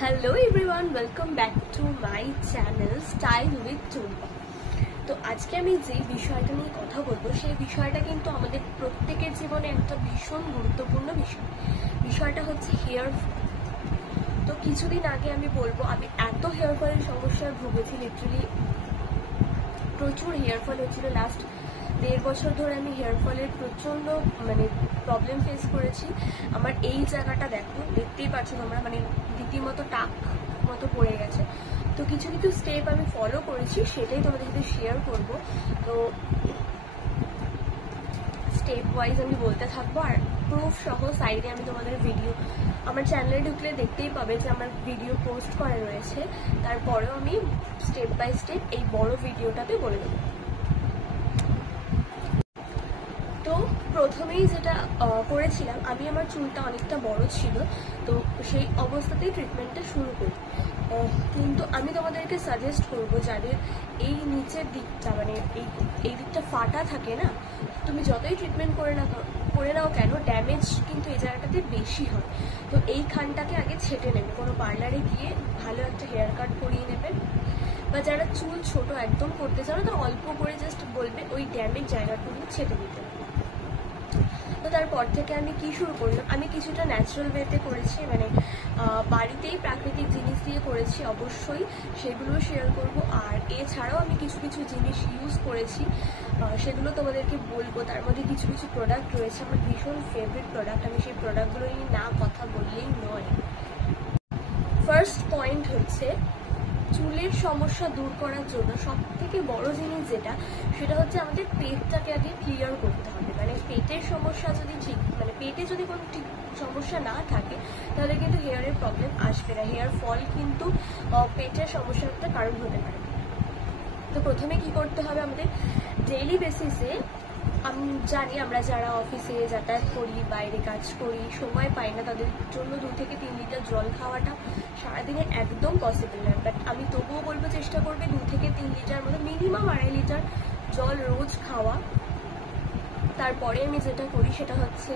Hello everyone, welcome back to my channel style with Tumpa. তো আজকে আমি যে বিষয়টা নিয়ে কথা বলবো সেই বিষয়টা কিন্তু আমাদের প্রত্যেকের জীবনে একটা ভীষণ গুরুত্বপূর্ণ বিষয়। বিষয়টা হচ্ছে হেয়ার ফল। তো কিছুদিন আগে আমি বলবো আমি এত হেয়ার ফলের সমস্যায় ভুগেছি, লিটারালি প্রচুর হেয়ার ফল হচ্ছিল। লাস্ট 1.5 বছর ধরে আমি হেয়ার ফলের প্রচণ্ড প্রবলেম ফেস করেছি। আমার এই জায়গাটা দেখতেই পাচ্ছ তোমরা, রীতিমতো টাক মতো পড়ে গেছে। তো কিছু কিছু স্টেপ আমি ফলো করেছি, সেটাই তোমাদের সাথে শেয়ার করব। তো স্টেপ ওয়াইজ আমি বলতে থাকবো, আর প্রুফ সহ সাইডে আমি তোমাদের ভিডিও আমার চ্যানেলে ঢুকলে দেখতেই পাবে যে আমার ভিডিও পোস্ট করা রয়েছে। তারপরেও আমি স্টেপ বাই স্টেপ এই বড় ভিডিওটাতে বলে দেবো। তো প্রথমেই যেটা করেছিলাম, আমি আমার চুলটা অনেকটা বড় ছিল, তো সেই অবস্থাতেই ট্রিটমেন্টটা শুরু করি। কিন্তু আমি তোমাদেরকে সাজেস্ট করবো যাদের এই নিচের দিকটা এই দিকটা ফাটা থাকে না, তুমি যতই ট্রিটমেন্ট করে নাও কেন, ড্যামেজ কিন্তু এই জায়গাটাতে বেশি হয়। তো এই খানটাকে আগে ছেটে নেবে, কোনো পার্লারে গিয়ে ভালো একটা হেয়ার কাট করিয়ে নেবেন। বা যারা চুল ছোট একদম করতে চাও না, তো অল্প করে জাস্ট বলবে ওই ড্যামেজ জায়গাগুলো ছেটে দিতে। তো তারপর থেকে আমি কি শুরু করলাম, আমি কিছুটা ন্যাচারাল ওয়েতে করেছি, বাড়িতেই প্রাকৃতিক জিনিস দিয়ে করেছি। অবশ্যই সেগুলো শেয়ার করব। আর এছাড়াও আমি কিছু কিছু জিনিস ইউজ করেছি, সেগুলো তোমাদেরকে বলবো। তার মধ্যে কিছু কিছু প্রোডাক্ট রয়েছে আমার ভীষণ ফেভারিট প্রোডাক্ট, আমি সেই প্রোডাক্টগুলো নিয়ে না কথা বললেই নয়। ফার্স্ট পয়েন্ট হচ্ছে, চুলের সমস্যা দূর করার জন্য সব থেকে বড় জিনিস যেটা, সেটা হচ্ছে আমাদের পেটটাকে আগে ক্লিয়ার করতে হবে। পেটের সমস্যা যদি পেটে যদি কোনো ঠিক সমস্যা না থাকে, তাহলে কিন্তু হেয়ারের প্রবলেম আসবে না। হেয়ার ফল কিন্তু পেটের সমস্যার একটা কারণ হতে পারে। তো প্রথমে কি করতে হবে, আমাদের ডেইলি বেসিসে, আমি জানি আমরা যারা অফিসে যাতায়াত করি, বাইরে কাজ করি, সময় পাই না, তাদের জন্য 2 থেকে 3 লিটার জল খাওয়াটা সারাদিনে একদম পসিবল নয়। বাট আমি তবুও বলবো চেষ্টা করবে 2 থেকে 3 লিটার মতো, মিনিমাম 2.5 লিটার জল রোজ খাওয়া। তারপরে আমি যেটা করি সেটা হচ্ছে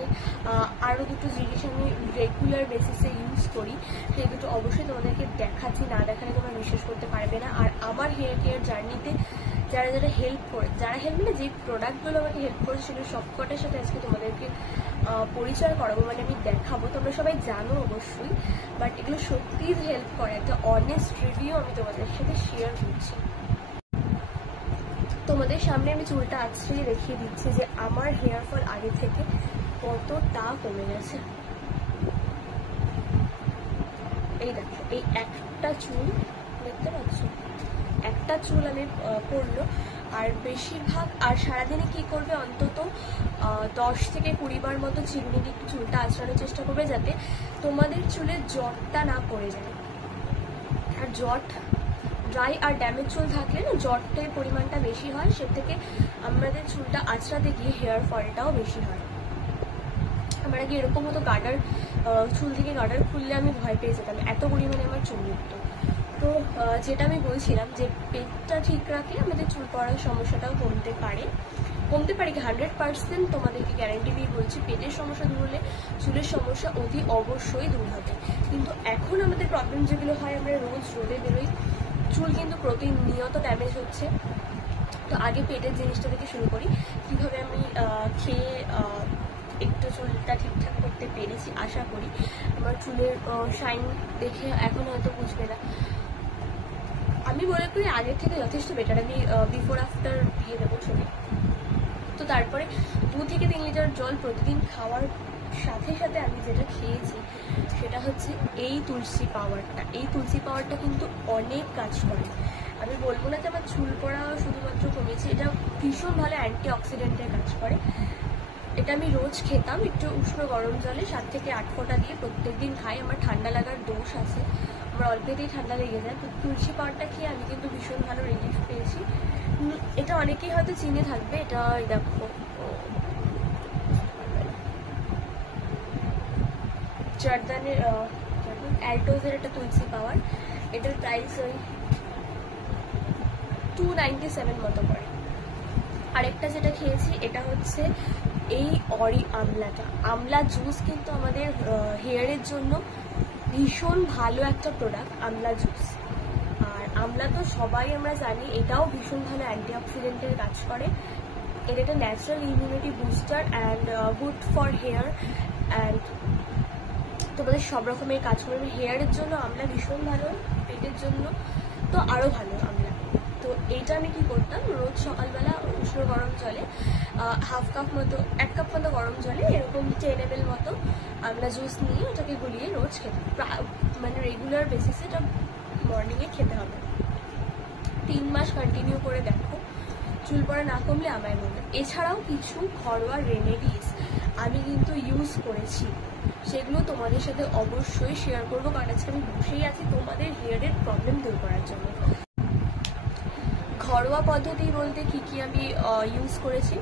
আরও দুটো জিনিস আমি রেগুলার বেসিসে ইউজ করি। সেই দুটো অবশ্যই তোমাদেরকে দেখাচ্ছি, না দেখালে তোমরা বিশ্বাস করতে পারবে না। আর আমার হেয়ার কেয়ার জার্নিতে যারা যে প্রোডাক্টগুলো আমাকে হেল্প করেছে, সেগুলো সবকটার সাথে আজকে তোমাদেরকে পরিচয় করাবো, আমি দেখাবো। তোমরা সবাই জানো অবশ্যই, বাট এগুলো সত্যিই হেল্প করে। একটা অনেস্ট রিভিউ আমি তোমাদের সাথে শেয়ার করছি। তোমাদের সামনে আমি চুলটা আছড়িয়ে দেখিয়ে দিচ্ছি যে আমার হেয়ার ফল আগে থেকে কতটা কমে গেছে। এই দেখো, এই একটা চুল দেখতে পাচ্ছ, একটা চুল আমি পড়লো। আর বেশিরভাগ, আর সারাদিনে কি করবে, অন্তত 10 থেকে 20 বার মতো চিরুনি দিয়ে চুলটা আঁচড়ানোর চেষ্টা করবে, যাতে তোমাদের চুলে জটটা না পড়ে যায়। আর জট, ড্রাই আর ড্যামেজ চুল থাকলে না, জটের পরিমাণটা বেশি হয়, সে থেকে আমাদের চুলটা আঁচড়াতে গিয়ে হেয়ার ফলটাও বেশি হয়। আমার আগে এরকম হতো, চুল থেকে গার্ডার খুললে আমি ভয় পেয়ে যেতাম, এত পরিমাণে আমার চুল উঠতো। তো যেটা আমি বলছিলাম, যে পেটটা ঠিক রাখলে আমাদের চুল পড়ার সমস্যাটাও কমতে পারে কি 100% তোমাদেরকে গ্যারান্টি দিয়ে বলছি, পেটের সমস্যা দূর হলে চুলের সমস্যা অতি অবশ্যই দূর হবে। কিন্তু এখন আমাদের প্রবলেম যেগুলো হয়, আমরা রোজ রোদে বেরোই, চুল কিন্তু প্রতিনিয়ত ড্যামেজ হচ্ছে। তো আগে পেটের জিনিসটা থেকে শুরু করি, কীভাবে আমি খেয়ে একটু চুলটা ঠিকঠাক করতে পেরেছি। আশা করি আমার চুলের শাইন দেখে এখন হয়তো বুঝবে না, আমি মনে করি আগের থেকে যথেষ্ট বেটার। আমি বিফোর আফটার দিয়ে দেবো ছবি। তো তারপরে 2 থেকে 3 লিটার জল প্রতিদিন খাওয়ার সাথে সাথে আমি যেটা খেয়েছি সেটা হচ্ছে এই তুলসী পাওয়ারটা কিন্তু অনেক কাজ করে। আমি বলবো না যে আমার চুল পড়া শুধুমাত্র কমেছে, এটা ভীষণ ভালো অ্যান্টিঅক্সিডেন্টের কাজ করে। এটা আমি রোজ খেতাম একটু উষ্ণ গরম জলে 7 থেকে 8 ফোঁটা দিয়ে, প্রত্যেকদিন খাই। আমার ঠান্ডা লাগার দোষ আছে, আমার অল্পেতেই ঠান্ডা লেগে যায়। তো তুলসী পাউডারটা খেয়ে আমি কিন্তু ভীষণ ভালো রিলিফ পেয়েছি। এটা অনেকেই হয়তো চিনে থাকবে, এটা দেখো জর্দানের অ্যালটোজের একটা তুলসী পাওয়ার, এটার প্রাইস ওই 297 মতো পড়ে। আরেকটা যেটা খেয়েছি এটা হচ্ছে এই আমলা জুস, কিন্তু আমাদের হেয়ারের জন্য ভীষণ ভালো একটা প্রোডাক্ট আমলা জুস। আর আমলা তো সবাই আমরা জানি এটাও ভীষণ ভালো অ্যান্টিঅক্সিডেন্টের কাজ করে। এটা একটা natural immunity booster and good for hair and তোমাদের সব রকমের কাজ করবে। হেয়ারের জন্য আমলা ভীষণ ভালো, পেটের জন্য তো আরও ভালো আমলা। তো এইটা আমি কি করতাম, রোজ সকালবেলা উষ্ণ গরম জলে 1/2 কাপ মতো 1 কাপ মতো গরম জলে এরকম 10 ml মতো আমলা জুস নিয়ে ওটাকে গুলিয়ে রোজ খেতে, মানে রেগুলার বেসিসে এটা মর্নিংয়ে খেতে হবে। 3 মাস কন্টিনিউ করে দেখো, চুল পড়া না কমলে আমায় বলবে। এছাড়াও কিছু ঘরোয়া রেমেডিস আমি কিন্তু ইউজ করেছি, সেগুলো তোমাদের সাথে অবশ্যই শেয়ার করবো, কারণ আজকে আমি বসেই আছি তোমাদের হেয়ারের প্রবলেম দূর করার জন্য। ঘরোয়া পদ্ধতি বলতে কি কি আমি ইউজ করেছি,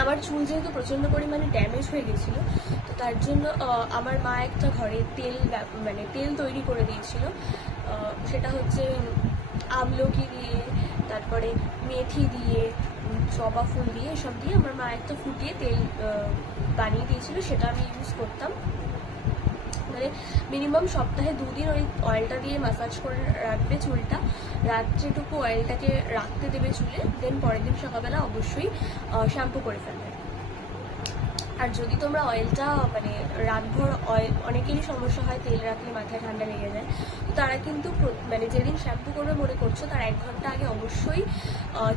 আমার চুল যেহেতু প্রচণ্ড পরিমাণে ড্যামেজ হয়ে গেছিলো, তো তার জন্য আমার মা একটা ঘরে তেল তৈরি করে দিয়েছিল। সেটা হচ্ছে আমলকি দিয়ে, তারপরে মেথি দিয়ে, জবা ফুল দিয়ে, এসব দিয়ে আমার মা একটা ফুটিয়ে তেল বানিয়ে দিয়েছিল, সেটা আমি ইউজ করতাম। মানে মিনিমাম সপ্তাহে 2 দিন ওই অয়েলটা দিয়ে ম্যাসাজ করে রাখবে চুলটা, রাত্রেটুকু অয়েলটাকে রাখতে দেবে চুলে, দেন পরের দিন সকালবেলা অবশ্যই শ্যাম্পু করে ফেলবে। আর যদি তোমরা অয়েলটা মানে রাতভর অনেকেরই সমস্যা হয় তেল রাখলে মাথায় ঠান্ডা লেগে যায়, তো তারা কিন্তু মানে যেদিন শ্যাম্পু করবে মনে করছো তার 1 ঘন্টা আগে অবশ্যই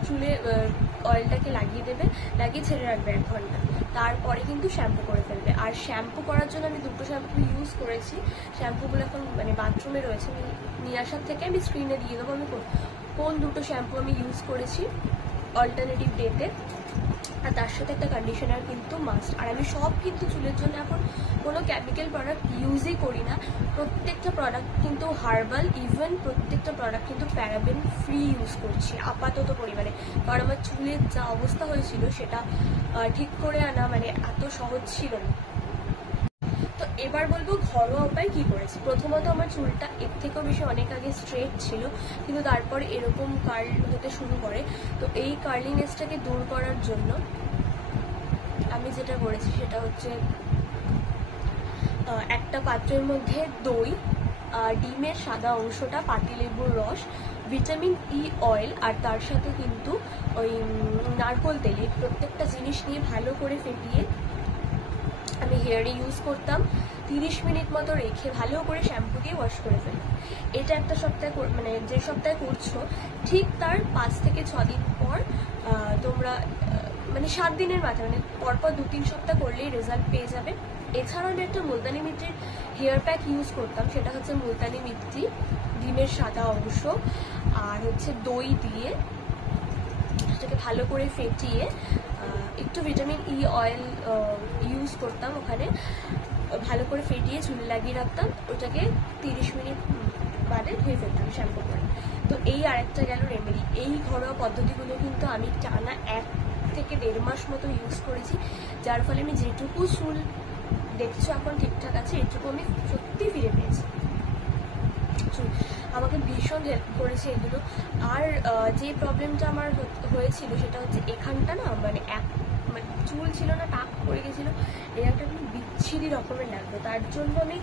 চুলে অয়েলটাকে লাগিয়ে দেবে, লাগিয়ে ছেড়ে রাখবে 1 ঘন্টা, তারপরে কিন্তু শ্যাম্পু করে ফেলবে। আর শ্যাম্পু করার জন্য আমি 2টো শ্যাম্পু ইউজ করেছি, শ্যাম্পুগুলো এখন মানে বাথরুমে রয়েছে, আমি নিয়ে আসার থেকে আমি স্ক্রিনে দিয়ে দেবো আমি কোন 2টো শ্যাম্পু আমি ইউজ করেছি অল্টারনেটিভ ডেতে। আর তার সাথে একটা কন্ডিশনার কিন্তু মাস্ট। আর আমি সব কিন্তু চুলের জন্য এখন কোনো কেমিক্যাল প্রোডাক্ট ইউজই করি না, প্রত্যেকটা প্রোডাক্ট কিন্তু হার্বাল, ইভেন প্রত্যেকটা প্রোডাক্ট কিন্তু প্যারাবেন ফ্রি ইউজ করছি আপাতত পরিমাণে, কারণ আমার চুলের যা অবস্থা হয়েছিল সেটা ঠিক করে আনা মানে এত সহজ ছিল না। তো এবার বলবো ঘরোয়া উপায় কী করেছি। প্রথমত আমার চুলটা এর থেকেও বেশি অনেক আগে স্ট্রেট ছিল, কিন্তু তারপরে এরকম কার্ল হতে শুরু করে। তো এই কার্লিনেসটাকে দূর করার জন্য আমি যেটা করেছি সেটা হচ্ছে একটা পাত্রের মধ্যে দই, ডিমের সাদা অংশটা, পাতিলেবুর রস, ভিটামিন ই অয়েল, আর তার সাথে কিন্তু ওই নারকোল তেল, প্রত্যেকটা জিনিস নিয়ে ভালো করে ফেটিয়ে আমি হেয়ারে ইউজ করতাম। 30 মিনিট মতো রেখে ভালো করে শ্যাম্পু দিয়ে ওয়াশ করে ফেলি। এটা একটা সপ্তাহে মানে যে সপ্তাহে করছো ঠিক তার 5 থেকে 6 দিন পর তোমরা মানে 7 দিনের মাথায় মানে পরপর 2-3 সপ্তাহ করলেই রেজাল্ট পেয়ে যাবে। এছাড়াও আমি একটা মুলতানি মিট্টির হেয়ার প্যাক ইউজ করতাম, সেটা হচ্ছে মুলতানি মিট্টি, ডিমের সাদা অংশ আর হচ্ছে দই দিয়ে সেটাকে ভালো করে ফেটিয়ে একটু ভিটামিন ই অয়েল ইউজ করতাম, ওখানে ভালো করে ফেটিয়ে চুলে লাগিয়ে রাখতাম, ওটাকে 30 মিনিট বাদে ধুয়ে ফেলতাম শ্যাম্পু করে। তো এই আরেকটা গেল রেমেডি। এই ঘরোয়া পদ্ধতিগুলো কিন্তু আমি টানা 1 থেকে 1.5 মাস মতো ইউজ করেছি, যার ফলে আমি যেটুকু চুল দেখছো এখন ঠিকঠাক আছে, এটুকু আমি সত্যি ফিরে পেয়েছি। আমাকে ভীষণ হেল্প করেছে এগুলো। আর যে প্রবলেমটা আমার হয়েছিল সেটা হচ্ছে এখানটা না মানে চুল ছিল না, টাক পড়ে গেছিলো, এই একটা বিচ্ছিরি রকমের লাগবে। তার জন্য আমি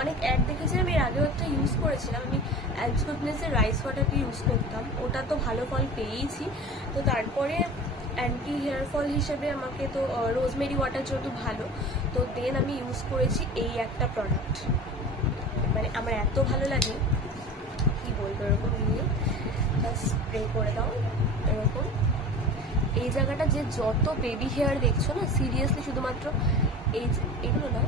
অনেক অ্যাড দেখেছিলাম, এর আগেও একটা ইউজ করেছিলাম, আমি অ্যালস গুডনেসের রাইস ওয়াটারকে ইউজ করতাম, ওটা তো ভালো ফল পেয়েইছি। তো তারপরে অ্যান্টি হেয়ার ফল হিসেবে আমাকে তো রোজমেরি ওয়াটার যেহেতু ভালো, তো দেন আমি ইউজ করেছি এই একটা প্রোডাক্ট। মানে আমার এত ভালো লাগে কি বলবো, এরকম নিয়ে জাস্ট স্প্রে করে দাও এরকম। এই জায়গাটা যে যত বেবি হেয়ার দেখছো না, সিরিয়াসলি শুধুমাত্র এগুলো না,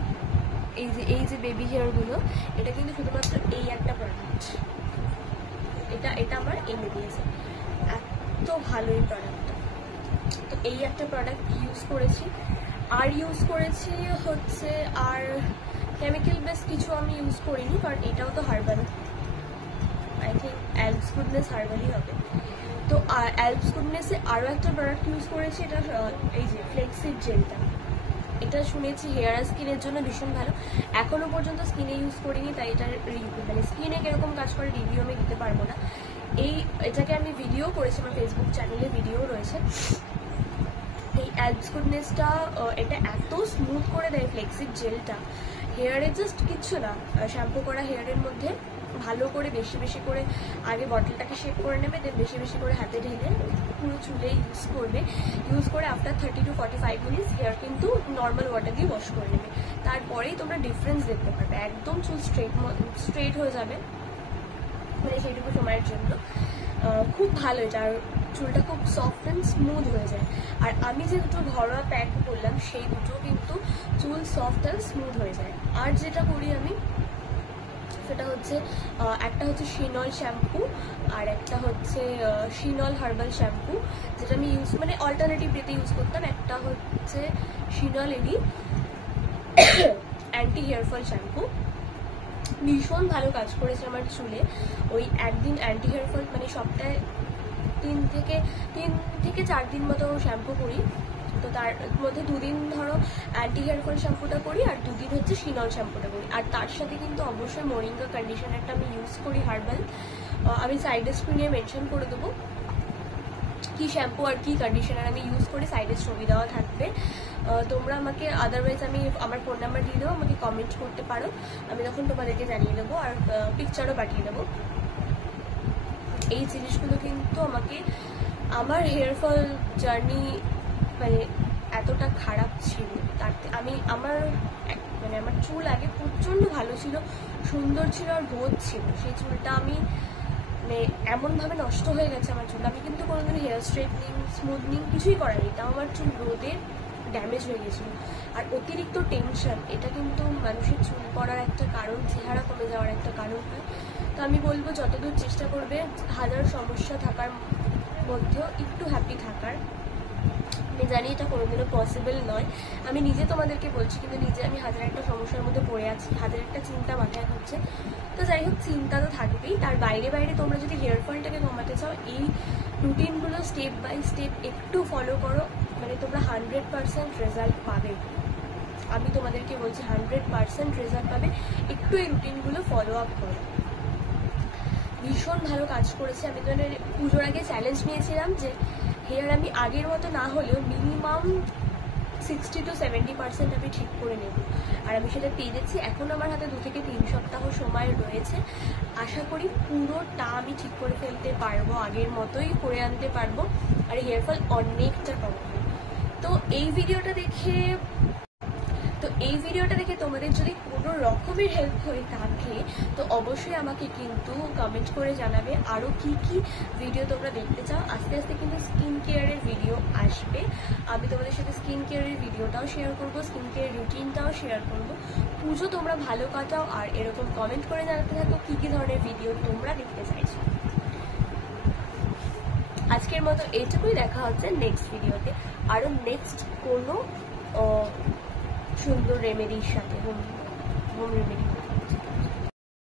এই যে বেবি হেয়ারগুলো, এটা কিন্তু শুধুমাত্র এই একটা প্রোডাক্ট, এটা আমার এনে দিয়েছে, এত ভালো এই প্রোডাক্টটা। তো এই একটা প্রোডাক্ট ইউজ করেছি। আর ইউজ করেছি হচ্ছে আর কেমিক্যাল বেস কিছু আমি ইউজ করিনি, কারণ এটাও তো হার্বাল, আই থিঙ্ক অ্যালস গুডনেস হার্বালই হবে। তো অ্যালস গুডনেসে আরও একটা প্রোডাক্ট ইউজ করেছি, এটা এই যে ফ্লেক্সিড জেলটা, এটা শুনেছি হেয়ার আর স্কিনের জন্য ভীষণ ভালো। এখনও পর্যন্ত স্কিনে ইউজ করিনি, তাই এটার মানে স্কিনে কীরকম কাজ করে রিভিউ আমি দিতে পারবো না। এটাকে আমি ভিডিও করেছি, আমার ফেসবুক চ্যানেলে ভিডিও রয়েছে। এই অ্যালস গুডনেসটা এটা এত স্মুথ করে দেয় ফ্লেক্সিড জেলটা, হেয়ারে জাস্ট কিচ্ছু না, শ্যাম্পু করা হেয়ারের মধ্যে ভালো করে বেশি বেশি করে আগে বটলটাকে শেক করে নেবে, দেন বেশি বেশি করে হাতে ঢেলে পুরো চুলে ইউজ করবে। ইউজ করে আফটার 30 to 45 মিনিটস হেয়ার কিন্তু নর্মাল ওয়াটার দিয়ে ওয়াশ করে নেবে। তারপরেই তোমরা ডিফারেন্স দেখতে পারবে, একদম চুল স্ট্রেট হয়ে যাবে মানে সেইটুকু সময়ের জন্য। খুব ভালো এটা, আর চুলটা খুব সফট অ্যান্ড স্মুথ হয়ে যায়। আর আমি যে দুটো ঘরোয়া প্যাক বললাম সেই দুটো কিন্তু চুল সফট অ্যান্ড স্মুথ হয়ে যায়। আর যেটা করি আমি সেটা হচ্ছে একটা হচ্ছে সিনল শ্যাম্পু আর একটা হচ্ছে সিনল হার্বাল শ্যাম্পু, যেটা আমি ইউজ মানে অল্টারনেটিভ ডেতে ইউজ করতাম। একটা হচ্ছে সিনল এডি অ্যান্টি হেয়ার ফল শ্যাম্পু, ভীষণ ভালো কাজ করেছে আমার চুলে। ওই একদিন অ্যান্টি হেয়ার ফল মানে সপ্তাহে 3 থেকে 4 দিন মতো শ্যাম্পু করি, তো তার মধ্যে 2 দিন ধরো অ্যান্টি হেয়ার ফল শ্যাম্পুটা করি আর 2 দিন হচ্ছে সিনল শ্যাম্পুটা করি। আর তার সাথে কিন্তু অবশ্যই মোরিঙ্গা কন্ডিশনারটা আমি ইউজ করি হার্বাল। আমি সাইডে স্ক্রিনে মেনশন করে দেবো কি শ্যাম্পু আর কি কন্ডিশনার আমি ইউজ করি, সাইডে ছবি দেওয়া থাকবে। তোমরা আমাকে আদারওয়াইজ আমি আমার ফোন নাম্বার দিয়ে দেবো, আমাকে কমেন্ট করতে পারো, আমি তখন তোমাদেরকে জানিয়ে দেবো আর পিকচারও পাঠিয়ে দেবো। এই জিনিসগুলো কিন্তু আমাকে আমার হেয়ার ফল জার্নি মানে এতটা খারাপ ছিল, তাতে আমার চুল আগে প্রচণ্ড ভালো ছিল, সুন্দর ছিল আর রোদ ছিল, সেই চুলটা আমি মানে এমনভাবে নষ্ট হয়ে গেছে আমার চুল। আমি কিন্তু কোনোদিন হেয়ার স্ট্রেটনিং স্মুথনিং কিছুই করাইনি, তাও আমার চুল রোদে ড্যামেজ হয়ে গেছিলো। আর অতিরিক্ত টেনশন এটা কিন্তু মানুষের চুল পড়ার একটা কারণ, চেহারা কমে যাওয়ার একটা কারণ হয়। তো আমি বলবো যতদূর চেষ্টা করবে হাজার সমস্যা থাকার মধ্যেও একটু হ্যাপি থাকার। আমি জানি এটা কোনোদিনও পসিবল নয়, আমি নিজে তোমাদেরকে বলছি, কিন্তু নিজে আমি হাজার একটা সমস্যার মধ্যে পড়ে আছি, হাজার একটা চিন্তা মাথায় ঘুরছে। তো যাই হোক, চিন্তা তো থাকবেই, তার বাইরে বাইরে তোমরা যদি হেয়ার ফলটাকে কমাতে চাও এই রুটিনগুলো স্টেপ বাই স্টেপ একটু ফলো করো, মানে তোমরা 100% রেজাল্ট পাবে। আমি তোমাদেরকে বলছি 100% রেজাল্ট পাবে, একটু এই রুটিনগুলো ফলো আপ করো। ভীষণ ভালো কাজ করেছে। আমি তো পুজোর আগে চ্যালেঞ্জ নিয়েছিলাম যে হেয়ার আমি আগের মতো না হলেও মিনিমাম 60 to 70% আমি ঠিক করে নেব, আর আমি সেটা পেয়ে যাচ্ছি। এখন আমার হাতে 2 থেকে 3 সপ্তাহ সময় রয়েছে, আশা করি পুরোটা আমি ঠিক করে ফেলতে পারবো, আগের মতোই করে আনতে পারবো, আর হেয়ার ফল অনেকটা কমাবো। তো এই ভিডিওটা দেখে তোমাদের যদি কোনো রকমের হেল্প হয়ে থাকে তো অবশ্যই আমাকে কিন্তু কমেন্ট করে জানাবে আরও কি কি ভিডিও তোমরা দেখতে চাও। আস্তে আস্তে কিন্তু স্কিন কেয়ারের ভিডিও আসবে, আমি তোমাদের সাথে স্কিন কেয়ারের ভিডিওটাও শেয়ার করবো, স্কিন কেয়ার রুটিনটাও শেয়ার করবো। পুজো তোমরা ভালো কাটাও আর এরকম কমেন্ট করে জানাতে থাকো কী কী ধরনের ভিডিও তোমরা দেখতে চাইছো। আজকের মতো এইটুকুই, দেখা হচ্ছে নেক্সট ভিডিওতে আরও নেক্সট কোনো সুন্দর রেমেডির সাথে, হোম রেমেডি।